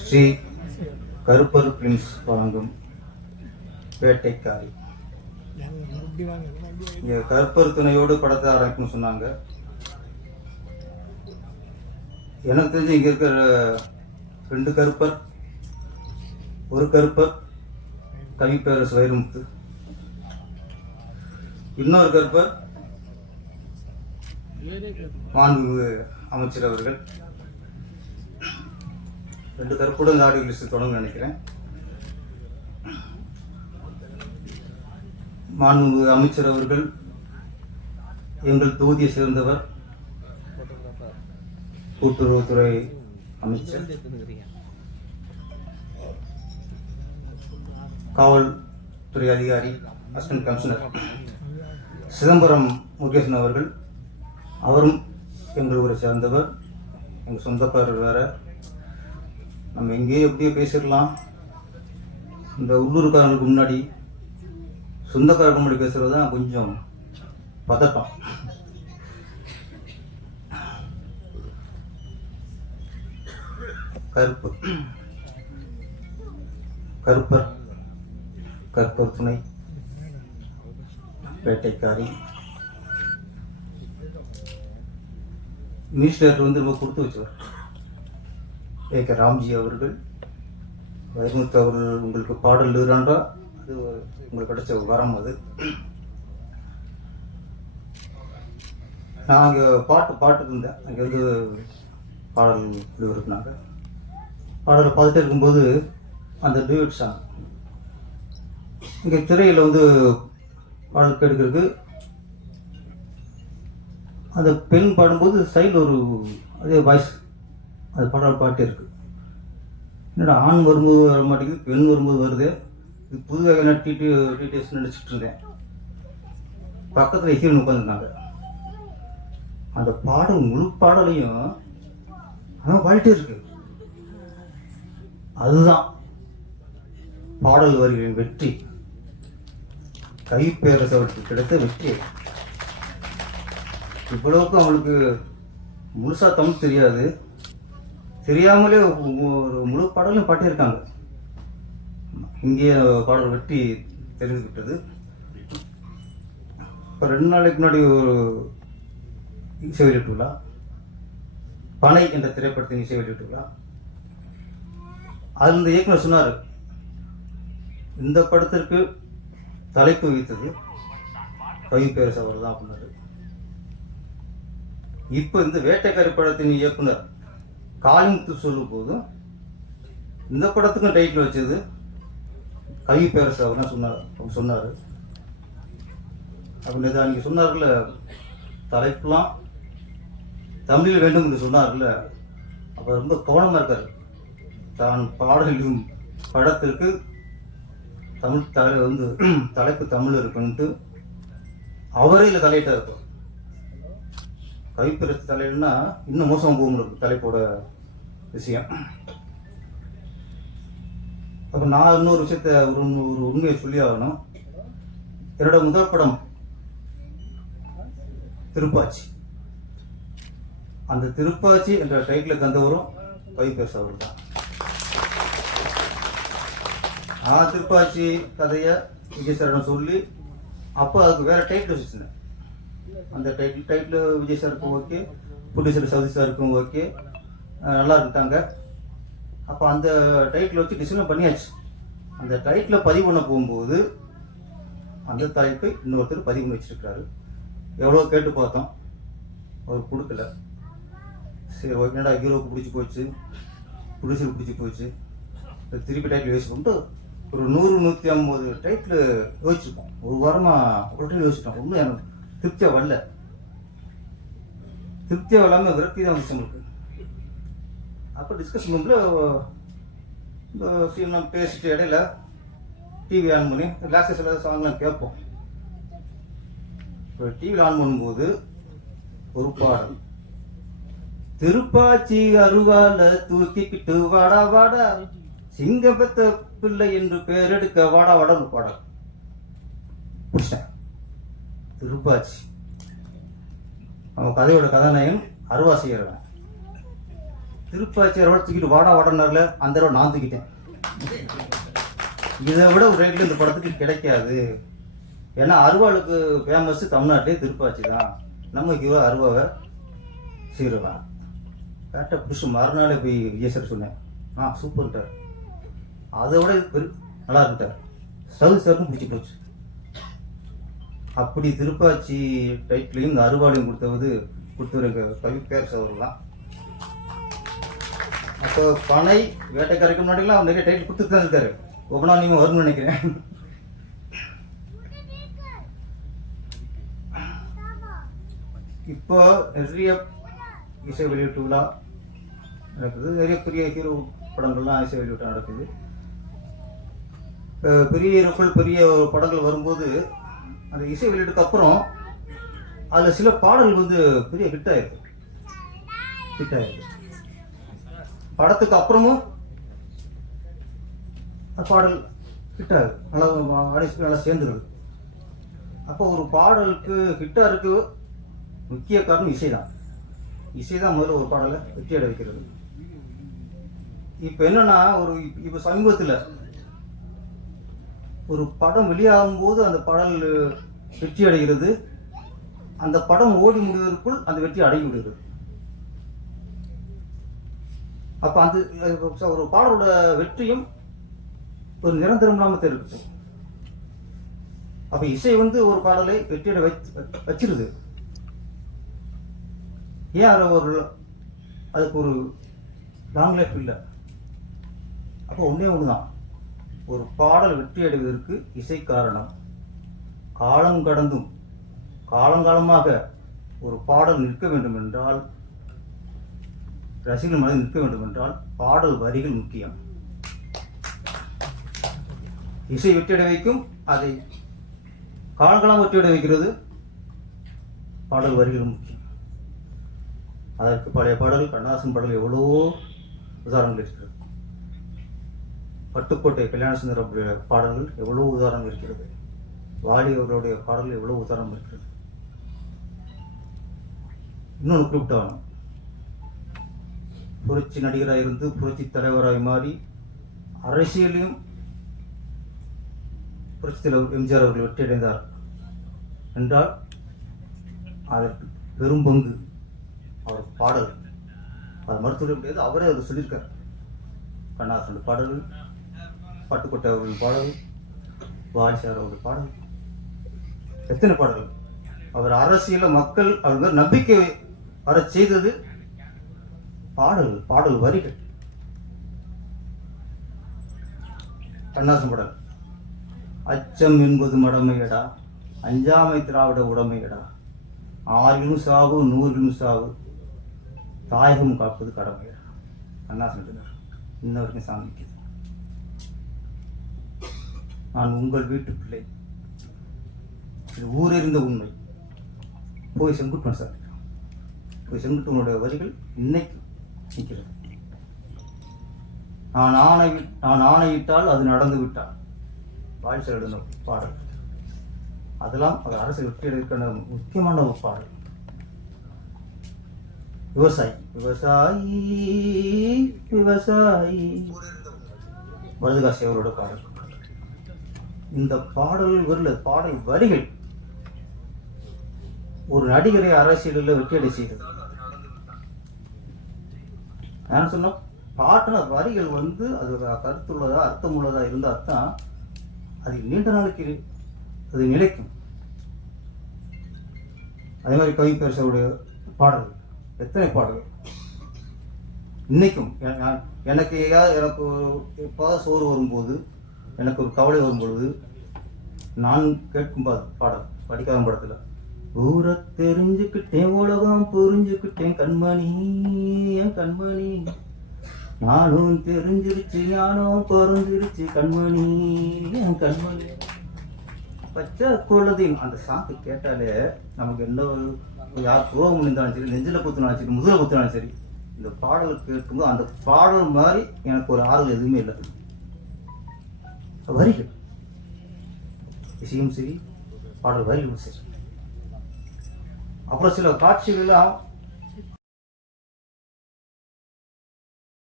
ஸ்ரீ கருப்பர் films வழங்கும் வேட்டைக்காரி. இங்க கருப்பர் துணையோடு படத்தை ஆரம்பிக்கும்னு சொன்னாங்க. எனக்கு தெரிஞ்சு இங்க இருக்கிற 2 கருப்பர், ஒரு கருப்பர் கவிப்பேரரசு வைரமுத்து, இன்னொரு கருப்பர் மாண்புமிகு அமைச்சர் அவர்கள். 2 கருப்புடன் இந்த ஆடியோ லிஸ்ட் தொடங்க நினைக்கிறேன். மாண்புமிகு அமைச்சர் அவர்கள் எங்கள் தொகுதியை சேர்ந்தவர், கூட்டுறவுத்துறை அமைச்சர், காவல்துறை அதிகாரி, அசிஸ்டன்ட் கமிஷனர் சிதம்பரம் முருகேசன் அவர்கள். அவரும் எங்கள் ஊரை சேர்ந்தவர், எங்கள் சொந்தக்காரர் வேற. நம்ம எங்கேயோ எப்படியோ பேசிடலாம். இந்த உள்ளூர்காரங்களுக்கு முன்னாடி சொந்தக்காரருக்கு முன்னாடி பேசுறது தான் கொஞ்சம் பதட்டம். கருப்பர் கருப்பர் துணை வேட்டைக்காரி. மினிஸ்டர் ரொம்ப கொடுத்து வச்சவர் ஏக ராம்ஜி அவர்கள். வைரமுத்து அவர்கள் உங்களுக்கு பாடல் எழுதுறாண்டா, அது உங்களுக்கு கிடைச்ச வரம். அது நான் அங்கே பாட்டுக்கு இருந்தேன். அங்கே வந்து பாடல் எழுதுனாங்க. பாடலை பார்த்துட்டே இருக்கும்போது அந்த டியூட் சாங் இங்கே திரையில் வந்து பாடல் கேட்கறதுக்கு அந்த பெண் பாடும்போது சைடில் ஒரு அதே வாய்ஸ் அது பாட்டே இருக்கு. என்னடா ஆண் வரும்போது வர மாட்டேங்குது, பெண் வரும்போது வருது, இது புது வகையான டிடிஎஸ் நினச்சிட்டு இருந்தேன். பக்கத்தில் ஹீரோன் உட்காந்துருந்தாங்க. அந்த பாடல் முழு பாடலையும் ஆனால் பாடிட்டே இருக்கு. அதுதான் பாடல் வரிகளின் வெற்றி, கவிப்பேரரசு அவருக்கு கிடைத்த வெற்றி. இவ்வளவுக்கும் அவங்களுக்கு முழுசா தமிழ் தெரியாது, தெரியாமலே ஒரு முழு பாடலும் பாட்டியிருக்காங்க. இங்கே பாடல் வெற்றி தெரிந்துவிட்டது. இப்போ 2 நாளைக்கு முன்னாடி ஒரு இசை வெளியீட்டு விழா, பனை என்ற திரைப்படத்தின் இசை வெளியீட்டு விழா. அதில் இந்த இயக்குனர் சொன்னார், இந்த படத்திற்கு தலைப்பு வைத்தது கவிப்பேரரசு அவர் தான் அப்படின்னாரு. இப்போ இந்த வேட்டைக்காரி படத்தின் இயக்குனர் காளிமுத்து சொல்லும் போதும் இந்த படத்துக்கும் டைட்டில் வச்சது கவிப்பேரரசு அவர் தான் சொன்னார். அப்படின்னு அன்றைக்கி சொன்னார்ல, தலைப்புலாம் தமிழில் வேண்டும் என்று சொன்னார்ல, அப்போ ரொம்ப கவனமாக இருக்கார். தான் பாடலும் படத்திற்கு தமிழ் வந்து தலைப்பு தமிழ் இருக்குன்ட்டு அவரே இல்லை தலையிட்டா இருக்கும். கவிப்பேரரசு தலையிடனா இன்னும் மோசமாக போகும் தலைப்போட விஷயம். அப்போ நான் இன்னொரு விஷயத்த ஒரு உண்மையை சொல்லி ஆகணும். என்னோட முதல் படம் திருப்பாச்சி. அந்த திருப்பாச்சி என்ற டைட்டில் தந்தவரும் கவிப்பேரரசு அவர் தான். திருப்பாச்சி கதையை விஜய் சாரிடம் சொல்லி அப்போ அதுக்கு வேற டைட்டில் வச்சுருந்தேன். அந்த டைட்டில் விஜய் சாருக்கும் ஓகே, ப்ரொடியூசர் சவுதி சாருக்கும் ஓகே, நல்லா இருந்தாங்க. அப்போ அந்த டைட்டில் வச்சு டிசைன் பண்ணியாச்சு. அந்த டைட்டில் பதிவு பண்ண போகும்போது அந்த தலைப்பை இன்னொருத்தர் பதிவு பண்ணி வச்சிருக்கிறாரு. எவ்வளோ கேட்டு பார்த்தோம், அவர் கொடுக்கல. சரி ஓகேடா, ஹீரோவுக்கு பிடிச்சி போச்சு, ப்ரொடியூசருக்கு பிடிச்சி போச்சு, திருப்பி டைட்டில் யோசிச்சுட்டு ஒரு 100-150 டைட்டில் யோசிச்சிருக்கோம். ஒரு வாரமாக ஒரு டைட்டில் யோசிச்சிட்டோம். ஒன்றும் எனக்கு திருப்தியாக வரல. திருப்தியாக இல்லாமல் விரக்தி தான் வந்துச்சு நம்மளுக்கு. அப்போ டிஸ்கஷன் ரூமில் இந்த சீன்லாம் பேசிட்டு இடையில டிவி ஆன் பண்ணி ரிலாக்ஸேஷன் ஏதாவது சாங்லாம் கேட்போம். இப்போ டிவியில் ஆன் பண்ணும்போது ஒரு பாடல், திருப்பாச்சி அருவால தூக்கிக்கிட்டு வாடா வாடா, சிங்கபத்த பிள்ளை என்று பேரெடுக்க வாடா வாடன்னு பாடல் பிடிச்சேன். திருப்பாச்சி அவன் கதையோட கதாநாயகன் அருவா செய்கிறவன். திருப்பாச்சி அறுவடை தூக்கிட்டு வாடா வாடனார்ல, அந்த அளவு நான் தூக்கிட்டேன். இதை விட ஒரு ரைட்டில் இந்த படத்துக்கு கிடைக்காது. ஏன்னா அருவாளுக்கு ஃபேமஸ் தமிழ்நாட்டிலே திருப்பாச்சி தான். நம்ம ஹீரோ அருவாவை சீருவான். கரெக்டாக பிடிச்சி மறுநாளே போய் விஜய் சார் சொன்னேன். சூப்பர்ட்டார். அதை விட நல்லா இருக்கிட்டார். சவுதி சாருக்கும் பிடிச்சி போச்சு. அப்படி திருப்பாச்சி டைட்டிலையும் இந்த அருவாளையும் கொடுத்தவர் எங்கள் கவி பேரரசு அவர் தான். அப்போ பனை வேட்டைக்காரருக்கு முன்னாடிலாம் நிறைய டைட்டில் கொடுத்துட்டு தான் இருக்காரு. ஒவ்வொன்றா நீங்கள் வரும்னு நினைக்கிறேன். இப்போ நிறைய இசை வெளியீட்டு விழா நடக்குது. நிறைய பெரிய ஹீரோ படங்கள்லாம் இசை வெளியீட்டு நடக்குது. பெரிய ஹீரோக்கள் பெரிய படங்கள் வரும்போது அந்த இசை வெளியீட்டுக்கு அப்புறம் அதில் சில பாடல்கள் பெரிய ஹிட் ஆயிருக்கு. படத்துக்கு அப்புறமும் பாடல் ஹிட் ஆகுது. நல்லா ஆடியன்ஸ்க்கு நல்லா சேர்ந்துருது. அப்போ ஒரு பாடலுக்கு ஹிட்டாக இருக்கு முக்கிய காரணம் இசை தான் முதல்ல ஒரு பாடலை வெற்றி அடை வைக்கிறது. இப்போ என்னன்னா இப்போ சமீபத்தில் ஒரு படம் வெளியாகும் போது அந்த பாடல் வெற்றி அடைகிறது. அந்த படம் ஓடி முடிவதற்குள் அந்த வெற்றி அடைந்து விடுகிறது. அப்போ அந்த ஒரு பாடலோட வெற்றியும் ஒரு நிரந்தரம் இல்லாமல் இருக்கு. அப்போ இசை ஒரு பாடலை வெற்றியடை வச்சிருது. ஏன் அதுக்கு ஒரு லாங் லைஃப் இல்லை. அப்போ ஒன்றே ஒன்று தான், ஒரு பாடல் வெற்றி அடைவதற்கு இசை காரணம். காலங்காலமாக ஒரு பாடல் நிற்க வேண்டும் என்றால், ரசிகர்கள் மனதில் நிற்க வேண்டும் என்றால் பாடல் வரிகள் முக்கியம். இசை வெற்றியடை வைக்கும். அதை காலங்காலம் வெற்றியடை வைக்கிறது பாடல் வரிகள் முக்கியம். அதற்கு பழைய பாடல், கண்ணதாசன் பாடல் எவ்வளோ உதாரணங்கள் இருக்கிறது. பட்டுக்கோட்டை கல்யாண சுந்தர பாடல்கள் எவ்வளோ உதாரணம் இருக்கிறது. வாலி அவர்களுடைய பாடல்கள் எவ்வளோ உதாரணம் இருக்கிறது. இன்னொன்று குறிப்பிட்டவன், புரட்சி நடிகராக இருந்து புரட்சி தலைவராய் மாறி அரசியலையும் புரட்சி தலைவர் எம்ஜிஆர் அவர்கள் வெற்றியடைந்தார் என்றால் அதற்கு பெரும் பங்கு அவர் பாடல். அது மருத்துவ முடியாது, அவரே அதை சொல்லியிருக்கார். கண்ணதாசன் பாடல், பட்டுக்கோட்டை அவர்கள் பாடல், வாலிசார் அவர்கள் பாடல், எத்தனை பாடல்கள். அவர் அரசியல மக்கள் அவங்க நம்பிக்கை வர செய்தது பாடல் வரிகள். கண்ணதாசன் பாடல், அச்சம் என்பது மடமையடா, அஞ்சாமை திராவிட உடமையடா, ஆறிலும் சாவு 100 சாவு, தாயகம் காப்பது கடமையடா. கண்ணதாசன் இன்ன வரைக்கும் சாமிக்குது. நான் உங்கள் வீட்டு பிள்ளை, இது ஊரறிந்த உண்மை. போய் செங்குட்டுவன் சார், போய் செங்குட்டுவனுடைய வரிகள் இன்னைக்கு நிற்கிறது. நான் ஆணையிட்டால் அது நடந்து விட்டால் வாய்ச்சல் பாடல். அதெல்லாம் அது அரசு வெற்றி எடுக்கிற முக்கியமான ஒரு பாடல். விவசாயி வரதுகாசி அவரோட பாடல். இந்த பாடல் வரிகள் ஒரு நடிகரை அரசியலில் வெற்றியடை செய்தது. நான் சொன்ன பாட்டின வரிகள் அது கருத்துள்ளதா அர்த்தம் உள்ளதா இருந்தால் தான் அது நீண்ட நாளைக்கு அது நிலைக்கும். அதே மாதிரி கவி பேரரசுடைய பாடல்கள், எத்தனை பாடல்கள் இன்னைக்கும். எனக்கு எப்போது சோறு வரும்போது, எனக்கு ஒரு கவலை வரும்பொழுது நான் கேட்கும் பாடல் படிக்காத படத்தில், ஊரை தெரிஞ்சுக்கிட்டேன் உலகம் புரிஞ்சுக்கிட்டேன் கண்மணி என் கண்மணி, நானும் தெரிஞ்சிருச்சு ஞானம் பிறந்திருச்சு கண்மணி என் கண்மணி. பச்சை கொள்ளதையும் அந்த சாங்கு கேட்டாலே நமக்கு என்ன யார் துரோகம் இருந்தாலும் சரி, நெஞ்சில் குத்துனாலும் சரி, முதுகில் குத்துனாலும் சரி, இந்த பாடல் கேட்கும்போது அந்த பாடல் மாதிரி எனக்கு ஒரு ஆறுதல் எதுவுமே இல்லை. வரிகள் விஷயம் சரி, பாடல் வரிகளும் சரி. அப்புறம் சில காட்சிகள்லாம்